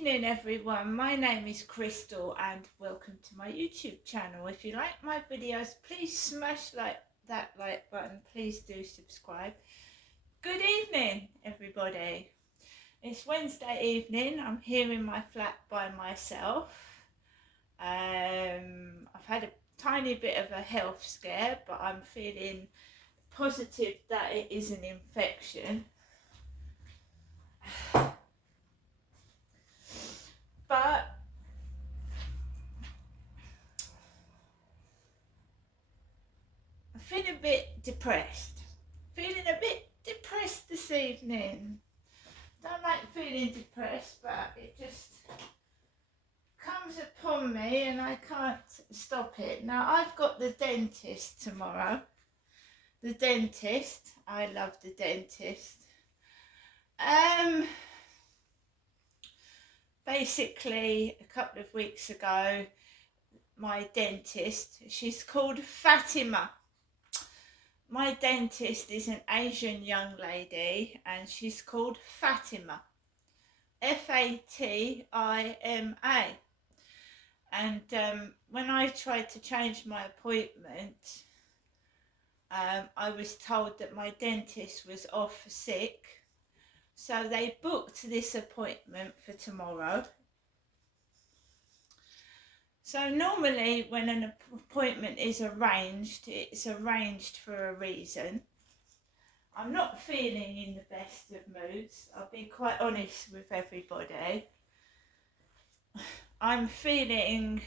evening everyone, my name is Crystal and welcome to my YouTube channel. If you like my videos, please smash that like button, please do subscribe. Good evening everybody. It's Wednesday evening, I'm here in my flat by myself. I've had a tiny bit of a health scare, but I'm feeling positive that it is an infection. But I feel a bit depressed. Feeling a bit depressed this evening. Don't like feeling depressed, but it just comes upon me and I can't stop it. Now I've got the dentist tomorrow. The dentist. I love the dentist. Basically a couple of weeks ago, my dentist, she's called Fatima. My dentist is an Asian young lady and she's called Fatima. Fatima. And when I tried to change my appointment, I was told that my dentist was off sick. So they booked this appointment for tomorrow. So normally when an appointment is arranged, it's arranged for a reason. I'm not feeling in the best of moods. I'll be quite honest with everybody. I'm feeling,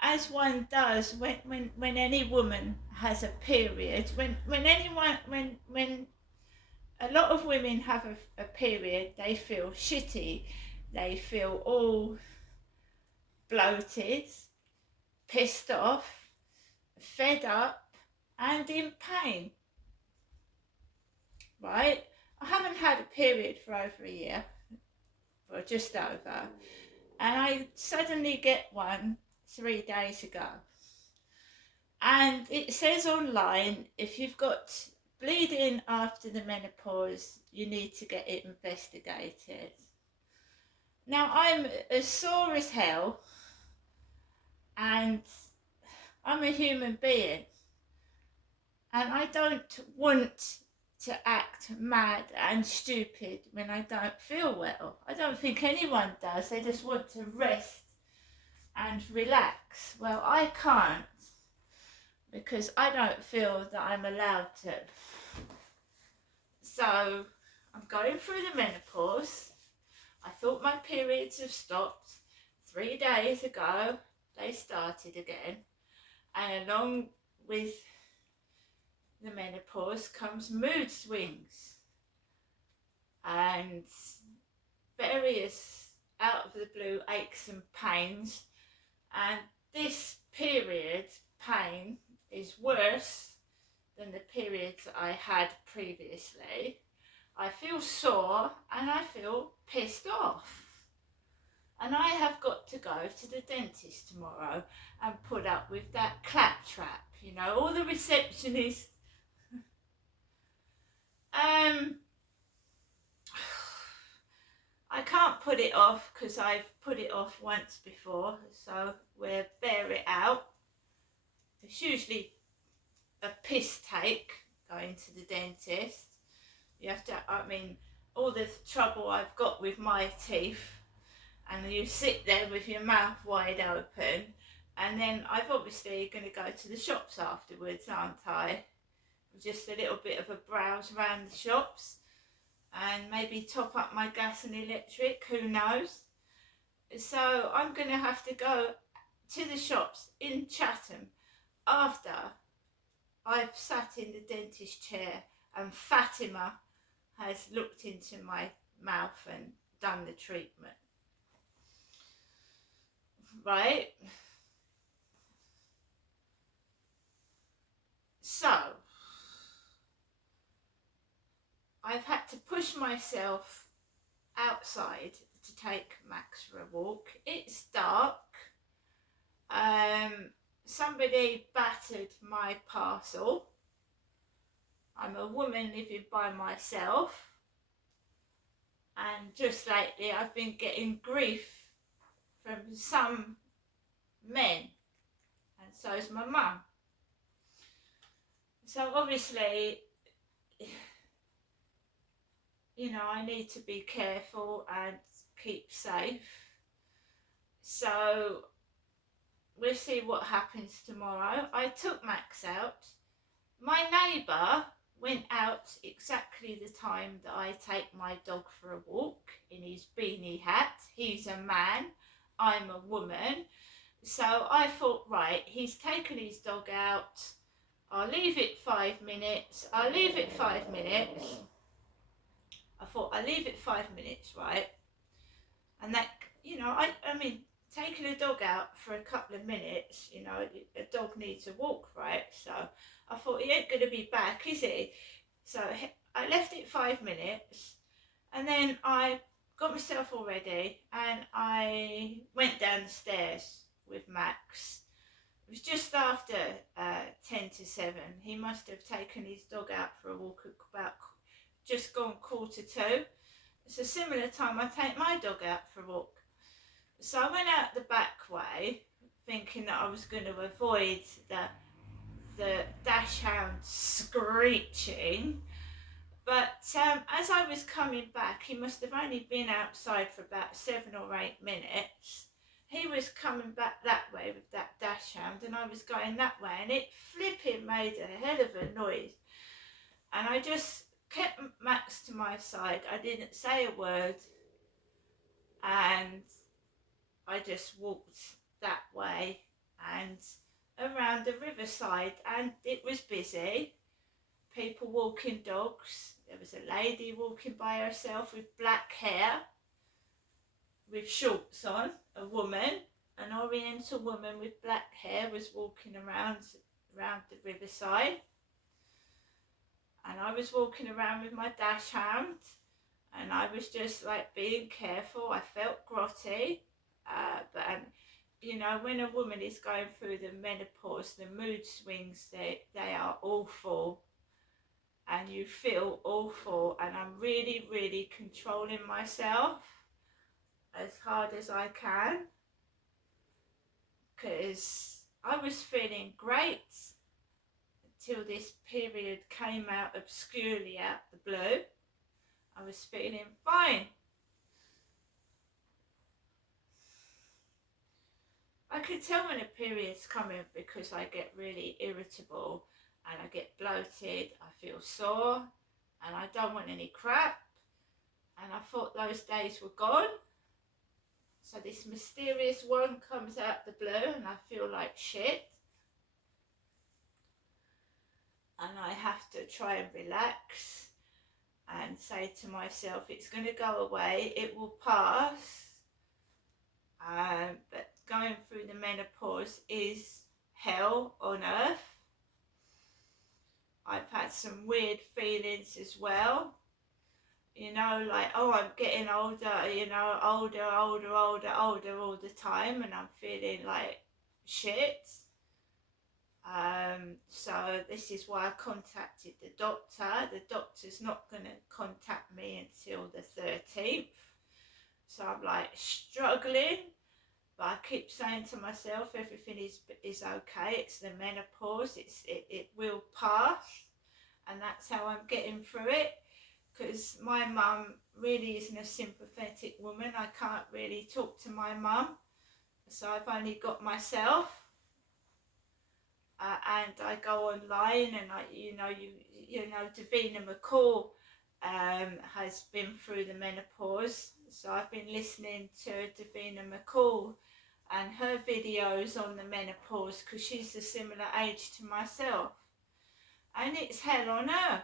as one does when any woman has a period, when a lot of women have a period, they feel shitty, they feel all bloated, pissed off, fed up and in pain, right? I haven't had a period for over a year, or just over, and I suddenly get one 3 days ago. And it says online, if you've got bleeding after the menopause, you need to get it investigated. Now I'm as sore as hell and I'm a human being and I don't want to act mad and stupid when I don't feel well. I don't think anyone does. They just want to rest and relax. Well, I can't, because I don't feel that I'm allowed to. So I'm going through the menopause. I thought my periods have stopped. 3 days ago they started again, and along with the menopause comes mood swings and various out of the blue aches and pains, and this period pain is worse than the periods I had previously. I feel sore and I feel pissed off. And I have got to go to the dentist tomorrow and put up with that claptrap, you know, all the receptionists. I can't put it off because I've put it off once before, so we'll bear it out. It's usually a piss take going to the dentist. You have to, I mean, all the trouble I've got with my teeth, and you sit there with your mouth wide open, and then I've obviously going to go to the shops afterwards, aren't I? Just a little bit of a browse around the shops and maybe top up my gas and electric, who knows. So I'm going to have to go to the shops in Chatham after I've sat in the dentist chair and Fatima has looked into my mouth and done the treatment. Right? So I've had to push myself outside to take Max for a walk. It's dark. Somebody battered my parcel. I'm a woman living by myself. And just lately I've been getting grief from some men, and so is my mum. So obviously, you know, I need to be careful and keep safe. So we'll see what happens tomorrow. I took Max out. My neighbour went out exactly the time that I take my dog for a walk in his beanie hat. He's a man, I'm a woman. So I thought, right, he's taken his dog out. I'll leave it 5 minutes. I thought I'll leave it 5 minutes, right? And that, you know, I mean, taking a dog out for a couple of minutes, you know, a dog needs a walk, right? So I thought he ain't going to be back, is he? So I left it 5 minutes, and then I got myself all ready and I went down the stairs with Max. It was just after 10 to 7. He must have taken his dog out for a walk at about just gone 1:45. It's a similar time I take my dog out for a walk. So I went out the back way thinking that I was going to avoid the dachshund screeching. But as I was coming back, he must have only been outside for about 7 or 8 minutes. He was coming back that way with that dachshund, and I was going that way, and it flipping made a hell of a noise. And I just kept Max to my side. I didn't say a word, and I just walked that way and around the riverside, and it was busy. People walking dogs. There was a lady walking by herself with black hair, with shorts on. A woman, an oriental woman with black hair, was walking around the riverside. And I was walking around with my dachshund, and I was just like being careful. I felt grotty, but you know, when a woman is going through the menopause, the mood swings, they are awful, and you feel awful. And I'm really, really controlling myself as hard as I can, because I was feeling great until this period came out obscurely out the blue. I was feeling fine. I can tell when a period's coming because I get really irritable and I get bloated, I feel sore, and I don't want any crap. And I thought those days were gone. So this mysterious one comes out the blue and I feel like shit. And I have to try and relax and say to myself, it's going to go away, it will pass. But going through the menopause is hell on earth. I've had some weird feelings as well. You know, like, oh, I'm getting older, you know, older all the time, and I'm feeling like shit. So this is why I contacted the doctor. The doctor's not going to contact me until the 13th. So I'm like struggling, but I keep saying to myself, everything is okay. It's the menopause. It will pass, and that's how I'm getting through it. Because my mum really isn't a sympathetic woman. I can't really talk to my mum, so I've only got myself. And I go online, and you know, Davina McCall has been through the menopause, so I've been listening to Davina McCall and her videos on the menopause because she's a similar age to myself, and it's hell on earth,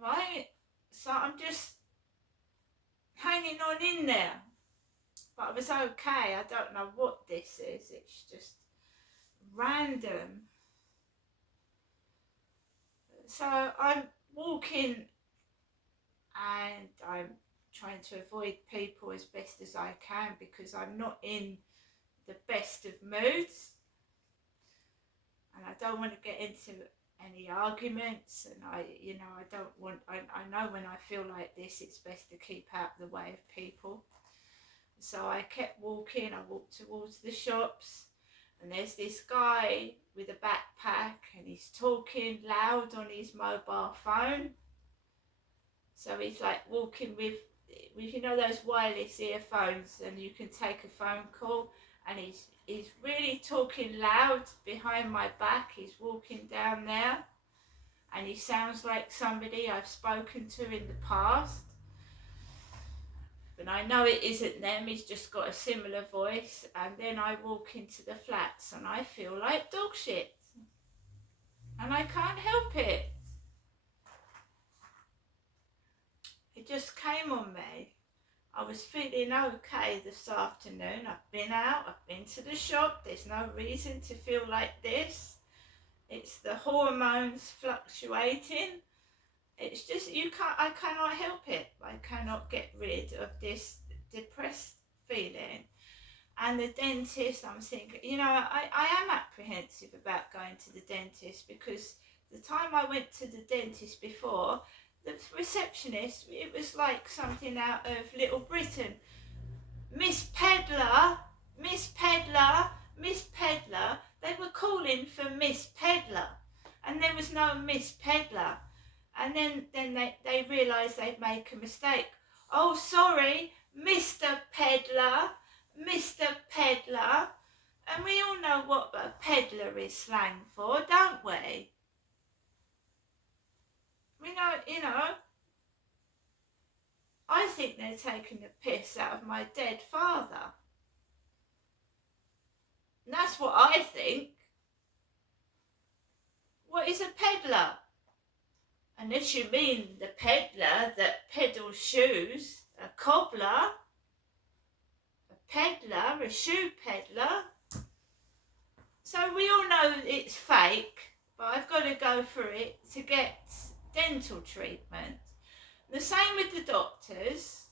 right? So I'm just hanging on in there. But I was okay. I don't know what this is. It's just random. So I'm walking and I'm trying to avoid people as best as I can because I'm not in the best of moods. And I don't want to get into any arguments, and I don't want, I know when I feel like this, it's best to keep out the way of people. So I kept walking. I walked towards the shops, and there's this guy with a backpack, and he's talking loud on his mobile phone. So he's like walking with those wireless earphones, and you can take a phone call, and he's really talking loud behind my back. He's walking down there, and he sounds like somebody I've spoken to in the past. But I know it isn't them, he's just got a similar voice. And then I walk into the flats and I feel like dog shit. And I can't help it. It just came on me. I was feeling okay this afternoon. I've been out, I've been to the shop. There's no reason to feel like this. It's the hormones fluctuating. It's just, I cannot help it. I cannot get rid of this depressed feeling. And the dentist, I'm thinking, I am apprehensive about going to the dentist, because the time I went to the dentist before, the receptionist, it was like something out of Little Britain. Miss Pedlar, Miss Pedlar, Miss Pedlar. They were calling for Miss Pedlar, and there was no Miss Pedlar. And then they realised they'd make a mistake. Oh, sorry, Mr. Pedlar, Mr. Pedlar. And we all know what a peddler is slang for, don't we? We know, I think they're taking the piss out of my dead father. And that's what I think. What is a peddler? Unless you mean the peddler that peddles shoes, a cobbler, a peddler, a shoe peddler. So we all know it's fake, but I've got to go for it to get dental treatment. The same with the doctors.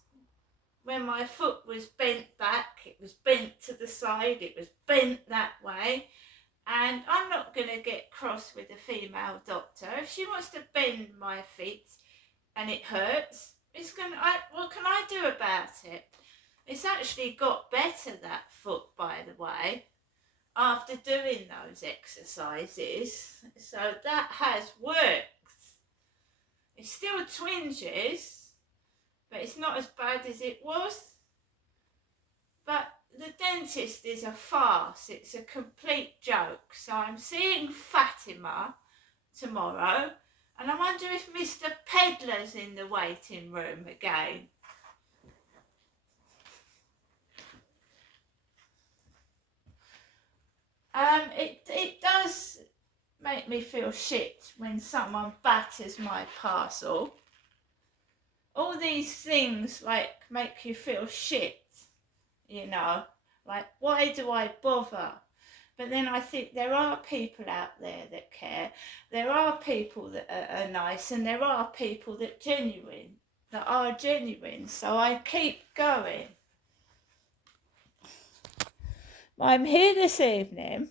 When my foot was bent back, it was bent to the side, it was bent that way. And I'm not going to get cross with a female doctor. If she wants to bend my feet and it hurts, what can I do about it? It's actually got better, that foot, by the way, after doing those exercises. So that has worked. It's still twinges, but it's not as bad as it was. But the dentist is a farce. It's a complete joke. So I'm seeing Fatima tomorrow, and I wonder if Mr. Pedlar's in the waiting room again. It does make me feel shit when someone batters my parcel. All these things like make you feel shit. Like, why do I bother? But then I think there are people out there that care. There are people that are nice, and there are people that are genuine. So I keep going. I'm here this evening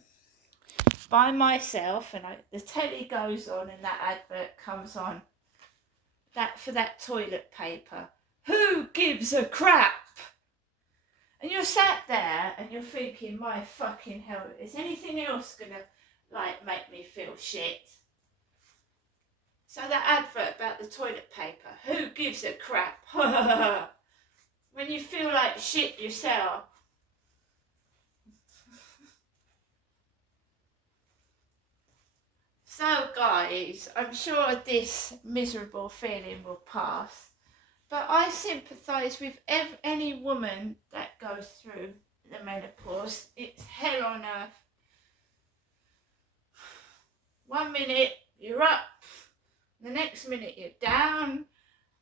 by myself, and the telly goes on and that advert comes on. For that toilet paper. Who gives a crap? And you're sat there and you're thinking, my fucking hell, is anything else going to make me feel shit? So that advert about the toilet paper, who gives a crap? When you feel like shit yourself. So guys, I'm sure this miserable feeling will pass. But I sympathise with any woman that goes through the menopause. It's hell on earth. 1 minute you're up, the next minute you're down,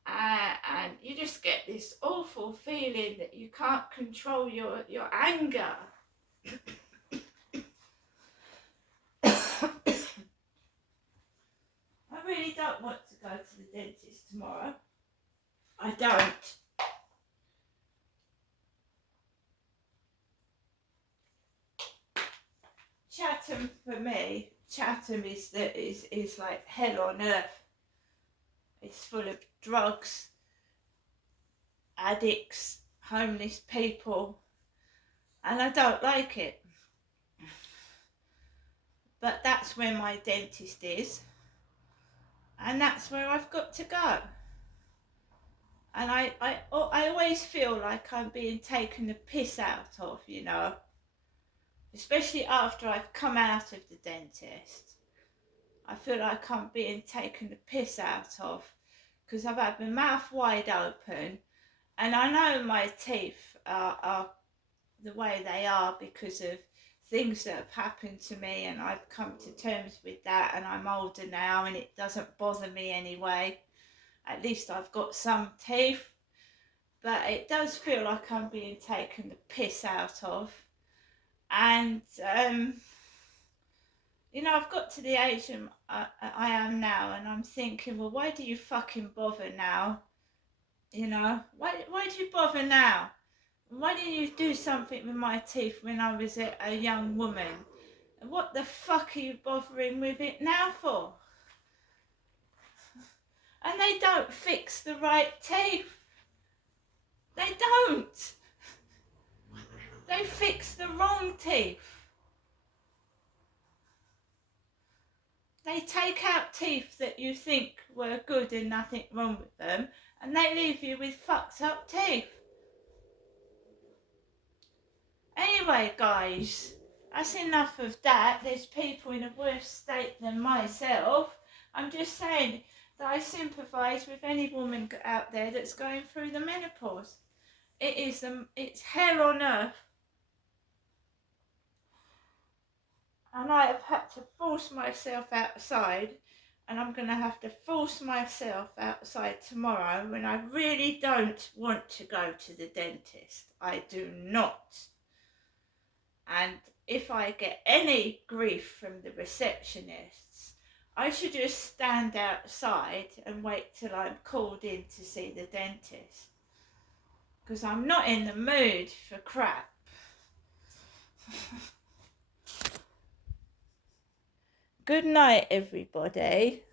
and you just get this awful feeling that you can't control your anger. I really don't want to go to the dentist tomorrow. I don't. Chatham for me, Chatham is like hell on earth. It's full of drugs, addicts, homeless people, and I don't like it. But that's where my dentist is, and that's where I've got to go. And I always feel like I'm being taken the piss out of, you know, especially after I've come out of the dentist. I feel like I'm being taken the piss out of because I've had my mouth wide open, and I know my teeth are the way they are because of things that have happened to me, and I've come to terms with that, and I'm older now and it doesn't bother me anyway. At least I've got some teeth, but it does feel like I'm being taken the piss out of. And you know, I've got to the age I am now, and I'm thinking, well, why do you fucking bother now? You know, why do you bother now? Why didn't you do something with my teeth when I was a young woman? And what the fuck are you bothering with it now for? And they don't fix the right teeth. They don't. They fix the wrong teeth. They take out teeth that you think were good and nothing wrong with them, and they leave you with fucked up teeth. Anyway, guys, that's enough of that. There's people in a worse state than myself. I'm just saying that I sympathise with any woman out there that's going through the menopause. It's hell on earth. And I have had to force myself outside, and I'm going to have to force myself outside tomorrow when I really don't want to go to the dentist. I do not. And if I get any grief from the receptionists, I should just stand outside and wait till I'm called in to see the dentist. Because I'm not in the mood for crap. Good night, everybody.